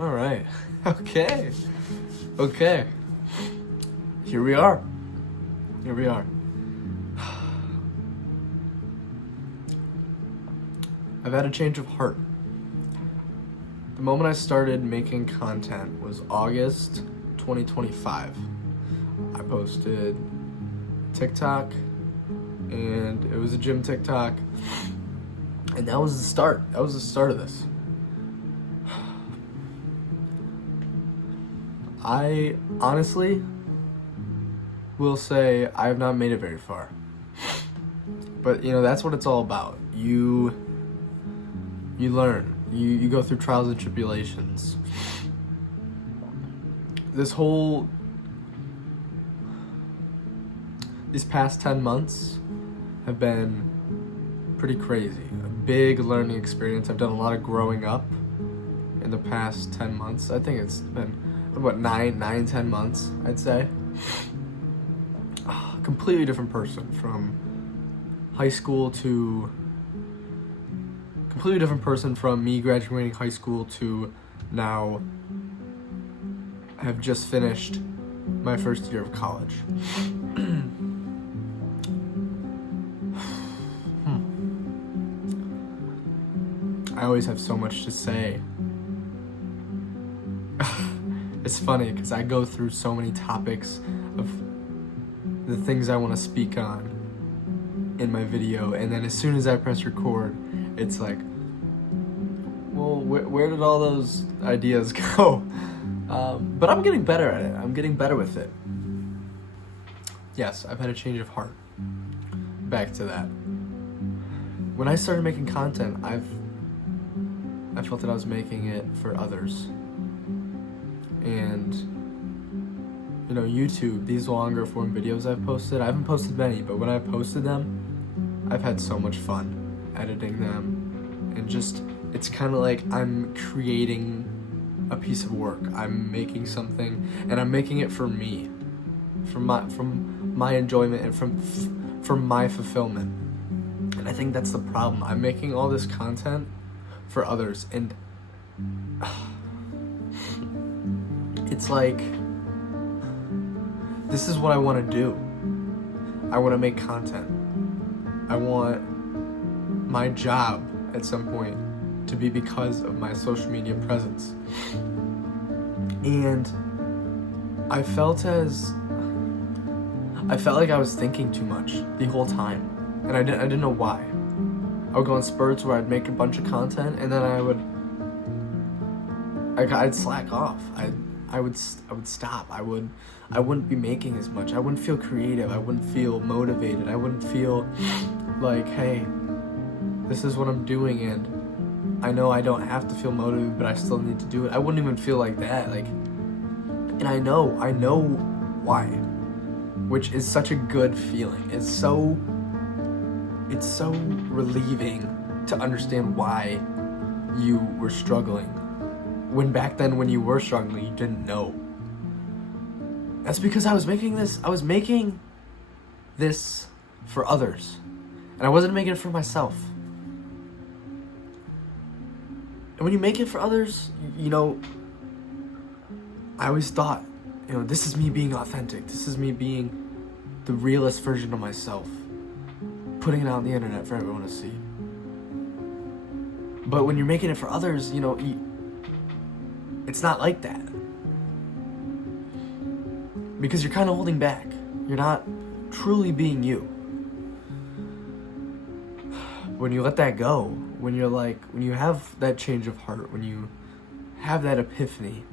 All right. Okay. Okay. Here we are. Here we are. I've had a change of heart. The moment I started making content was August 2025. I posted TikTok, and it was a gym TikTok, and that was the start. That was the start of this. I honestly will say I have not made it very far. But that's what it's all about. You learn. You go through trials and tribulations. These past 10 months have been pretty crazy. A big learning experience. I've done a lot of growing up in the past 10 months. I think it's been, 10 months, I'd say. Completely different person from completely different person from me graduating high school to now have just finished my first year of college. I always have so much to say. It's funny because I go through so many topics of the things I want to speak on in my video, and then as soon as I press record, it's like, well, where did all those ideas go? But I'm getting better at it. I'm getting better with it. Yes, I've had a change of heart. Back to that. When I started making content, I felt that I was making it for others. And YouTube, these longer form videos I've posted, I haven't posted many, but when I posted them, I've had so much fun editing them, and just, it's kind of like I'm creating a piece of work. I'm making something, and I'm making it for me, from my enjoyment, and from my fulfillment. And I think that's the problem. I'm making all this content for others, and it's like, this is what I want to do. I want to make content. I want my job at some point to be because of my social media presence. And I felt like I was thinking too much the whole time, and I didn't know why. I would go on spurts where I'd make a bunch of content, and then I'd slack off. I would stop. I wouldn't be making as much. I wouldn't feel creative. I wouldn't feel motivated. I wouldn't feel like, hey, this is what I'm doing, and I know I don't have to feel motivated, but I still need to do it. I wouldn't even feel like that. And I know why, which is such a good feeling. It's so relieving to understand why you were struggling. When back then, when you were struggling, you didn't know. That's because I was making this for others. And I wasn't making it for myself. And when you make it for others, I always thought, this is me being authentic. This is me being the realest version of myself. Putting it out on the internet for everyone to see. But when you're making it for others, it's not like that. Because you're kind of holding back. You're not truly being you. When you let that go, when you have that change of heart, when you have that epiphany,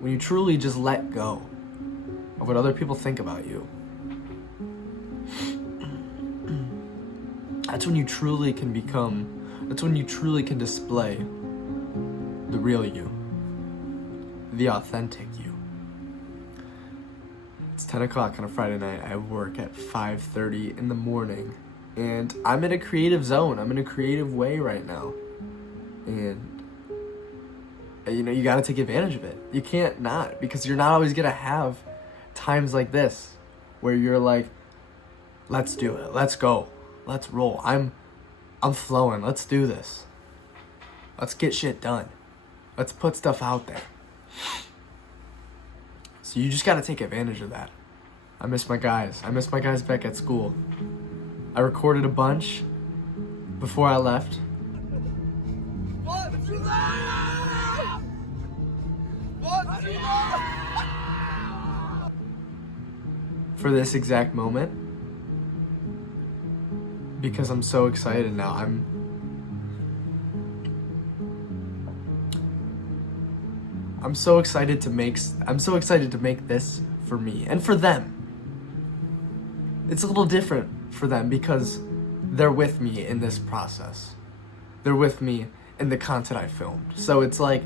when you truly just let go of what other people think about you, that's when you truly can display the real you, the authentic you. It's 10 o'clock on a Friday night. I work at 5:30 in the morning, and I'm in a creative zone. I'm in a creative way right now, and you gotta take advantage of it. You can't not, because you're not always gonna have times like this where you're like, let's do it, let's go, let's roll, I'm flowing, let's do this, let's get shit done. Let's put stuff out there. So you just gotta take advantage of that. I miss my guys. I miss my guys back at school. I recorded a bunch before I left. For this exact moment. Because I'm so excited now. I'm so excited to make this for me and for them. It's a little different for them because they're with me in this process. They're with me in the content I filmed. So it's like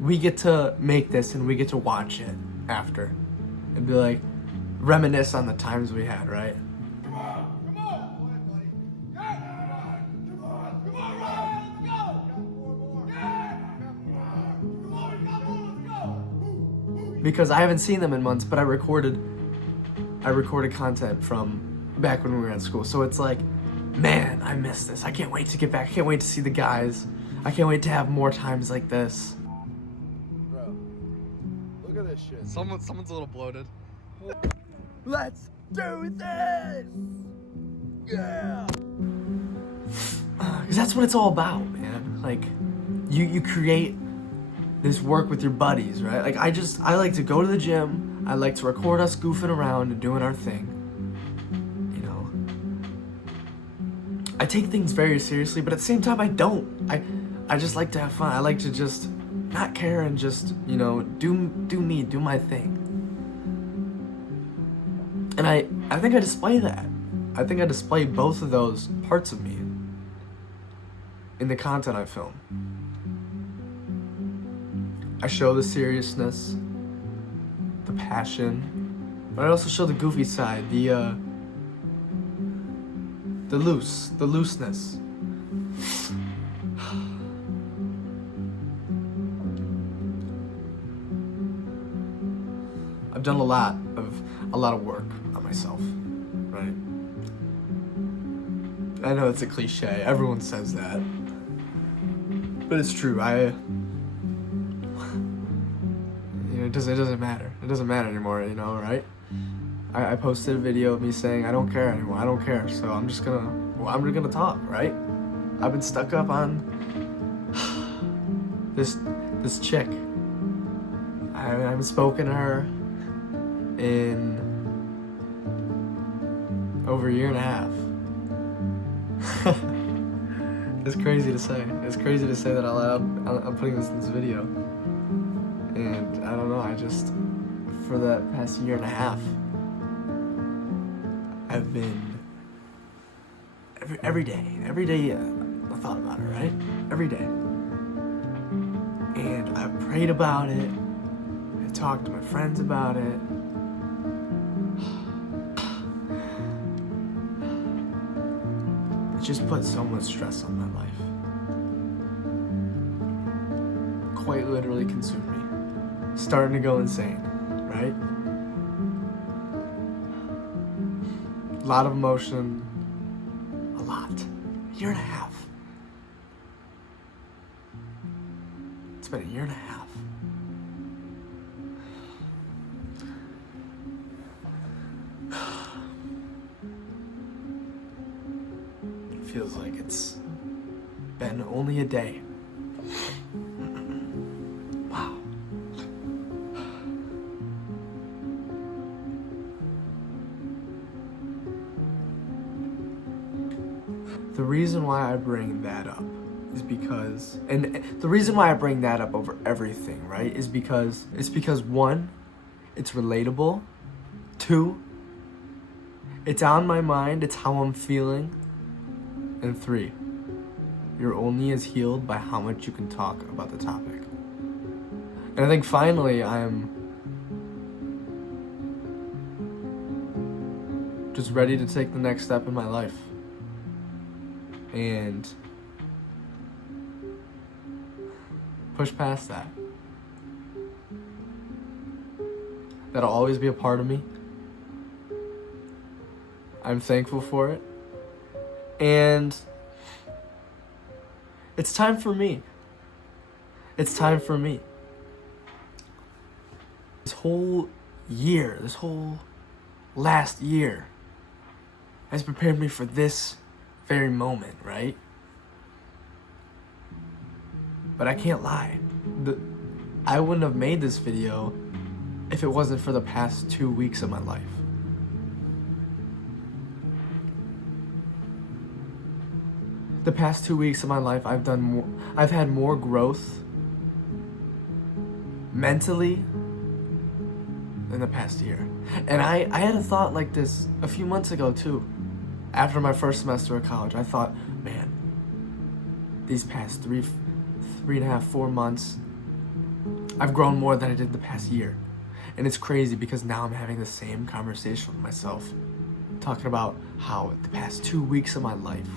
we get to make this and we get to watch it after and be like, reminisce on the times we had, right? Because I haven't seen them in months, but I recorded content from back when we were at school. So it's like, man, I miss this. I can't wait to get back. I can't wait to see the guys. I can't wait to have more times like this. Bro, look at this shit. Someone's a little bloated. Let's do this! Yeah! Because that's what it's all about, man. Like, you create this work with your buddies, right? Like, I like to go to the gym. I like to record us goofing around and doing our thing. You know? I take things very seriously, but at the same time, I don't. I just like to have fun. I like to just not care and just, you know, do me, do my thing. And I think I display that. I think I display both of those parts of me in the content I film. I show the seriousness, the passion, but I also show the goofy side, the looseness. I've done a lot of work on myself, right? I know it's a cliche. Everyone says that, but it's true. It doesn't matter. It doesn't matter anymore, you know, right? I posted a video of me saying I don't care anymore. I don't care. So I'm just gonna talk, right? I've been stuck up on this chick. I haven't spoken to her in over a year and a half. It's crazy to say. It's crazy to say that out loud. I'm putting this in this video. And I don't know, for that past year and a half, I've been, every day, I thought about it, right? Every day. And I've prayed about it, I talked to my friends about it. It just put so much stress on my life. Quite literally consumed me. Starting to go insane, right? A lot of emotion. A lot. A year and a half. It's been a year and a half. It feels like it's been only a day. Wow. The reason why I bring that up is because, and the reason why I bring that up over everything, right, is because, one, it's relatable, two, it's on my mind, it's how I'm feeling, and three, you're only as healed by how much you can talk about the topic. And I think finally I'm just ready to take the next step in my life. And push past that. That'll always be a part of me. I'm thankful for it. And it's time for me. It's time for me. This whole year, this whole last year has prepared me for this very moment, right? But I can't lie. I wouldn't have made this video if it wasn't for the past 2 weeks of my life. The past 2 weeks of my life, I've had more growth mentally than the past year. And I had a thought like this a few months ago too. After my first semester of college, I thought, man, these past three and a half, 4 months, I've grown more than I did the past year. And it's crazy because now I'm having the same conversation with myself, talking about how the past 2 weeks of my life,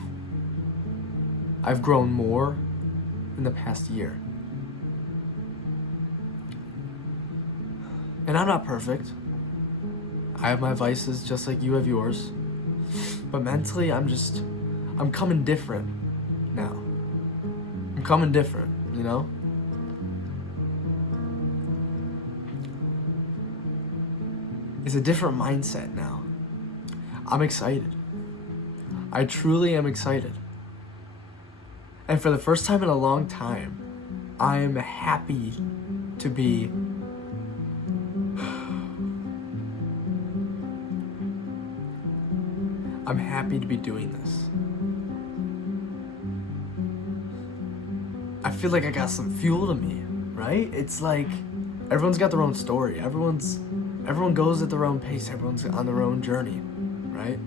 I've grown more in the past year. And I'm not perfect. I have my vices just like you have yours. But mentally, I'm coming different now. I'm coming different, you know? It's a different mindset now. I'm excited. I truly am excited. And for the first time in a long time, I am happy to be I'm happy to be doing this. I feel like I got some fuel to me, right? It's like everyone's got their own story. Everyone goes at their own pace. Everyone's on their own journey, right?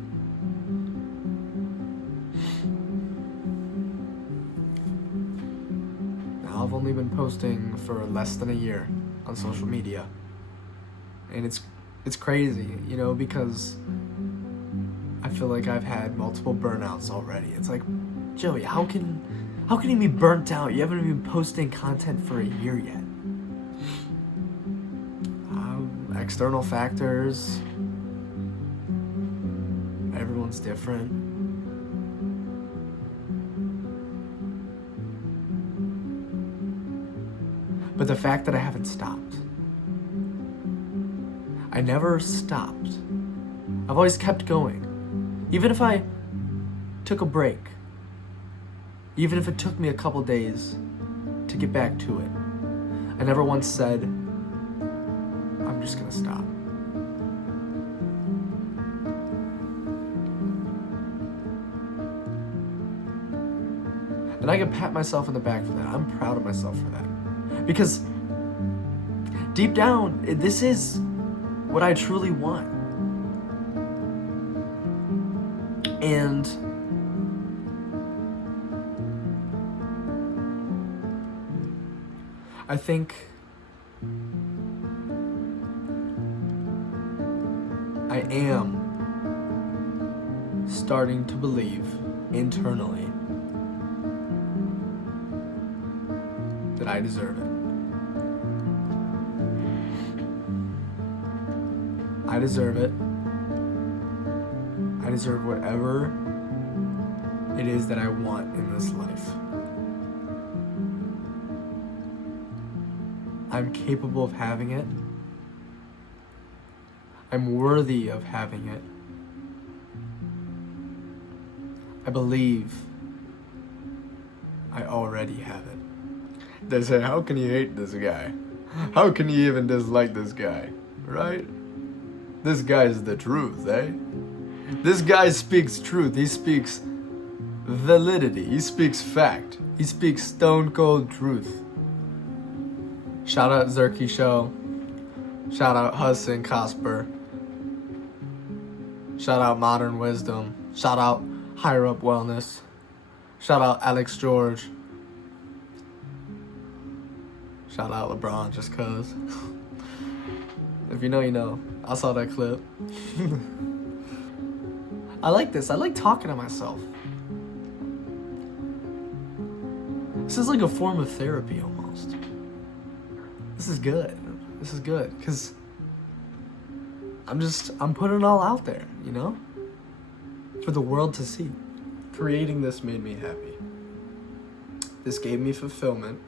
Now I've only been posting for less than a year on social media. And it's crazy, you know, because I feel like I've had multiple burnouts already. It's like, Joey, how can you be burnt out? You haven't even posting content for a year yet. External factors. Everyone's different. But the fact that I haven't stopped. I never stopped. I've always kept going. Even if I took a break, even if it took me a couple days to get back to it, I never once said, I'm just gonna stop. And I can pat myself on the back for that. I'm proud of myself for that. Because deep down, this is what I truly want. And I think I am starting to believe internally that I deserve it. I deserve it. I deserve whatever it is that I want in this life. I'm capable of having it. I'm worthy of having it. I believe I already have it. They say, how can you hate this guy? How can you even dislike this guy? Right? This guy is the truth, eh? This guy speaks truth. He speaks validity. He speaks fact. He speaks stone cold truth. Shout out Zerky Show. Shout out Hudson Cosper. Shout out Modern Wisdom. Shout out Higher Up Wellness. Shout out Alex George. Shout out LeBron just cause. If you know, you know. I saw that clip. I like this. I like talking to myself. This is like a form of therapy almost. This is good. This is good. Because I'm putting it all out there, you know? For the world to see. Creating this made me happy. This gave me fulfillment.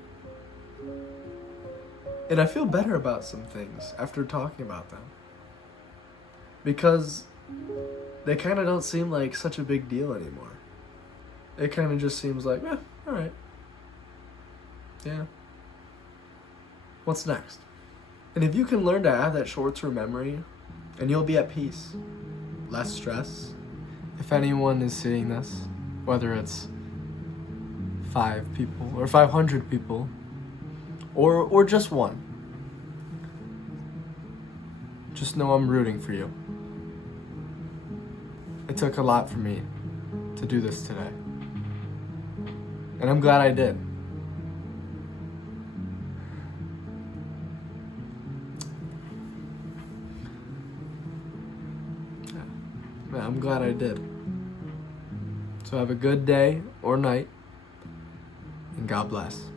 And I feel better about some things after talking about them. Because they kind of don't seem like such a big deal anymore. It kind of just seems like, alright. Yeah. What's next? And if you can learn to add that short-term memory, and you'll be at peace. Less stress. If anyone is seeing this, whether it's 5 people or 500 people, or just one, just know I'm rooting for you. It took a lot for me to do this today. And I'm glad I did. Yeah, I'm glad I did. So have a good day or night, and God bless.